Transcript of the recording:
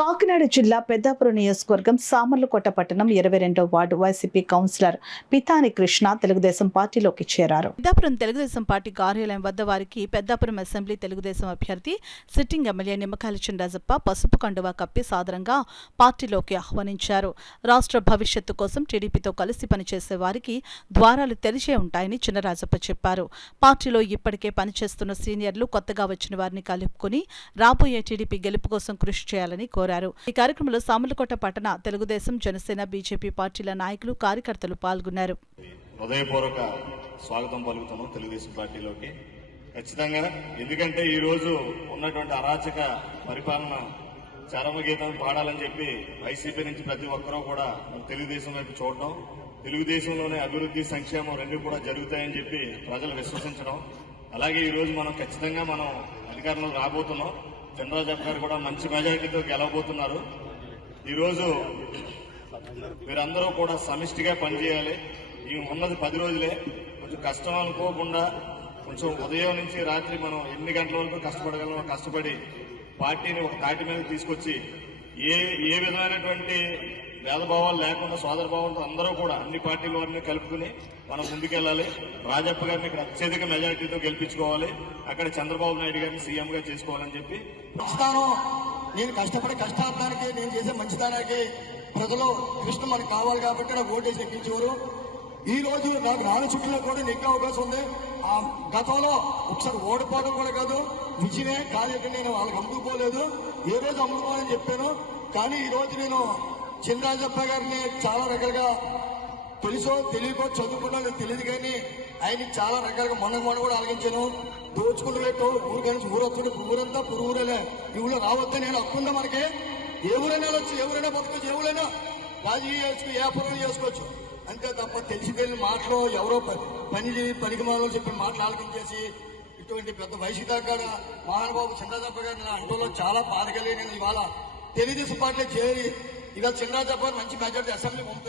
కాకినాడ జిల్లా పెద్దాపురం నియోజకవర్గం సామర్లకోట పట్టణం 22వ వార్డు వైసీపీ కౌన్సిలర్ పితాని కృష్ణ తెలుగుదేశం పార్టీలోకి చేరారు. పెద్దాపురం తెలుగుదేశం పార్టీ కార్యాలయం వద్ద వారికి పెద్దాపురం అసెంబ్లీ తెలుగుదేశం అభ్యర్థి సిట్టింగ్ ఎమ్మెల్యే నిమ్మకాయల చినరాజప్ప పసుపు కండువా కప్పి సాదరంగా పార్టీలోకి ఆహ్వానించారు. రాష్ట్ర భవిష్యత్తు కోసం టీడీపీతో కలిసి పనిచేసే వారికి ద్వారాలు తెరిచే ఉంటాయని చినరాజప్ప చెప్పారు. పార్టీలో ఇప్పటికే పనిచేస్తున్న సీనియర్లు కొత్తగా వచ్చిన వారిని కలుపుకొని రాబోయే టీడీపీ గెలుపు కోసం కృషి చేయాలని కోరారు. ఈ కార్యక్రమంలో సామర్లకోట పట్టణ తెలుగుదేశం, జనసేన, బీజేపీ పార్టీల నాయకులు, కార్యకర్తలు పాల్గొన్నారు. హృదయపూర్వక స్వాగతం పలుకుతున్నాం తెలుగుదేశం పార్టీలోకి. ఖచ్చితంగా ఎందుకంటే ఈ రోజు ఉన్నటువంటి అరాచక పరిపాలన చరమగీతం పాడాలని చెప్పి వైసీపీ నుంచి ప్రతి ఒక్కరూ కూడా తెలుగుదేశం వైపు చూడటం, తెలుగుదేశంలోనే అభివృద్ధి, సంక్షేమం రెండు కూడా జరుగుతాయని చెప్పి ప్రజలు విశ్వసించడం. అలాగే ఈ రోజు మనం ఖచ్చితంగా అధికారంలో రాబోతున్నాం. చినరాజప్ప గారు కూడా మంచి మెజారిటీతో గెలవబోతున్నారు. ఈరోజు మీరందరూ కూడా సమిష్టిగా పనిచేయాలి. ఈ ఉన్నది 10 రోజులే, కొంచెం కష్టం అనుకోకుండా కొంచెం ఉదయం నుంచి రాత్రి మనం ఎన్ని గంటల వరకు కష్టపడగలమో కష్టపడి పార్టీని ఒక తాటి మీద తీసుకొచ్చి ఏ విధమైనటువంటి భేదభావాలు లేకుండా సోదరభావంతో అందరూ కూడా అన్ని పార్టీల వారిని కలుపుకుని మనం ముందుకెళ్లాలి. రాజప్ప గారిని ఇక్కడ అత్యధిక మెజారిటీతో గెలిపించుకోవాలి. అక్కడ చంద్రబాబు నాయుడు గారిని సీఎంగా చేసుకోవాలని చెప్పి నేను కష్టపడి కష్టార్థానికి, నేను చేసే మంచితనానికి ప్రజలు కృష్ణ మనకు కావాలి కాబట్టి నాకు ఓటేసి ఎక్కించేవారు. ఈ రోజు నాకు 4 చుట్టూలో కూడా నెగ్గే అవకాశం ఉంది. ఆ గతంలో ఒకసారి ఓడిపోవడం కూడా కాదు, విజయమే కార్యక్రమం. నేను వాళ్ళకి అమ్ముకోలేదు, ఏ రోజు అమ్ముకోవాలని చెప్పాను. కానీ ఈ రోజు నేను చినరాజప్ప గారిని చాలా రకాలుగా తెలుసో తెలియకో చదువుకున్నా తెలియదు, కానీ ఆయన్ని చాలా రకాలుగా మొన్న కూడా ఆలోచించాను. దోచుకుంటూ రేపు ఊరు కానీ ఊరొక్కడు ఊరంతా ఊరేలే ఈ ఊళ్ళో రావద్దని నేను హక్కుందా మనకి. ఏ ఊరైనా వెళ్ళొచ్చు, ఎవరైనా బతకొచ్చు, ఎవరైనా రాజకీయ చేసుకోవచ్చు, ఏ పనులు చేసుకోవచ్చు. అంతే తప్ప తెలిసి తెలియని మాటలు ఎవరో పనికి మాటలు చెప్పి మాటలు ఆలోచించేసి ఇటువంటి పెద్ద వయసు దాకా మహానుభావు చినరాజప్ప గారిని నా అంటలో చాలా బాధ కలిగి నేను ఇవాళ తెలుగుదేశం పార్టీలో చేరి ఇలా చినరాజప్ప మంచి మెజారిటీ అసెంబ్లీ పంపుతాను.